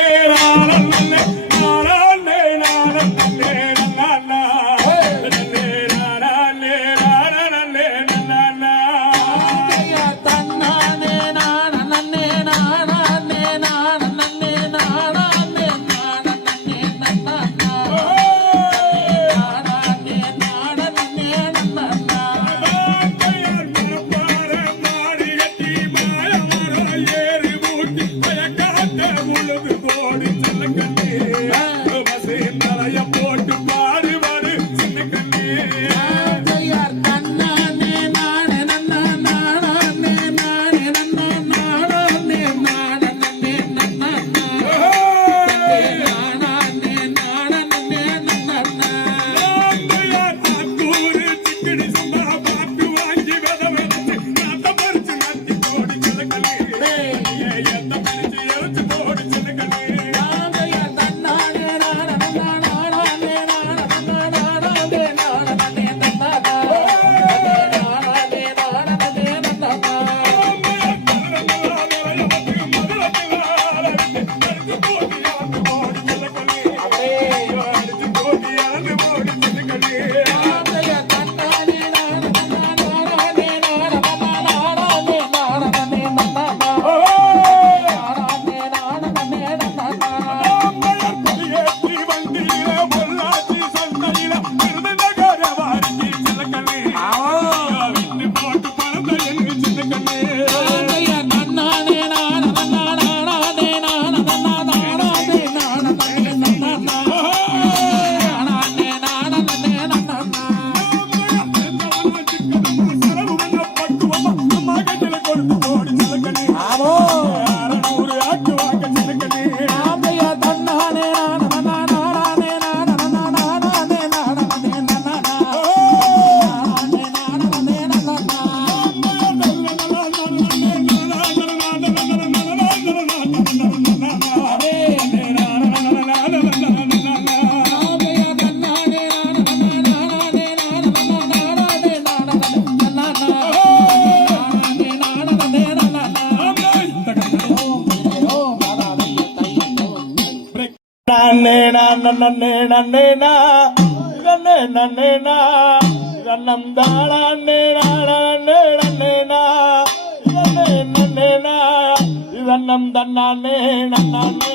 பேராளன் நன்ன நன்னே நன்னேனா கண்ணே நன்னேனா கண்ணம் தானா நேனா நன்னேனா கண்ணே நன்னேனா இதன்னம் தன்னானே நன்னானே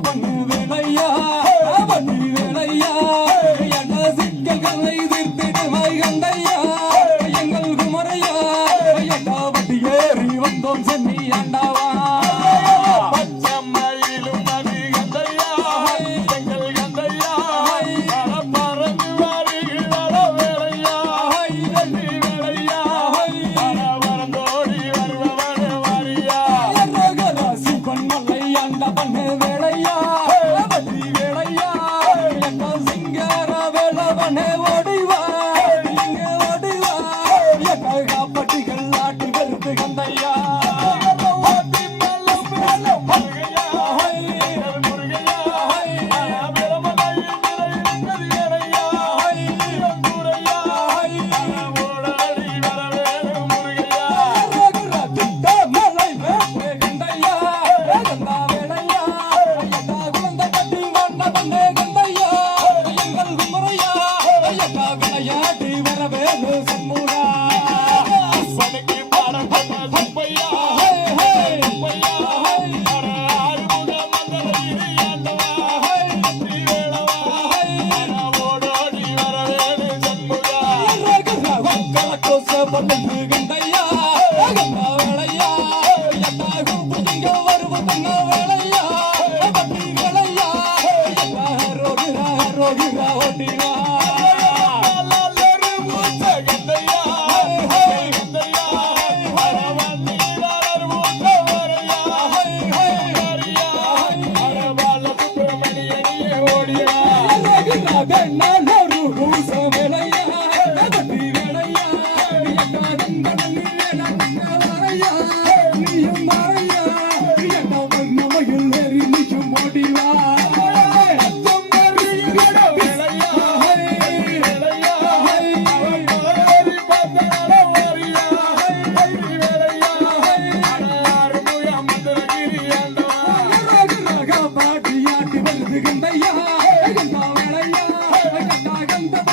அவனே ஓடிவா. হবে না নরু রুজম கந்தா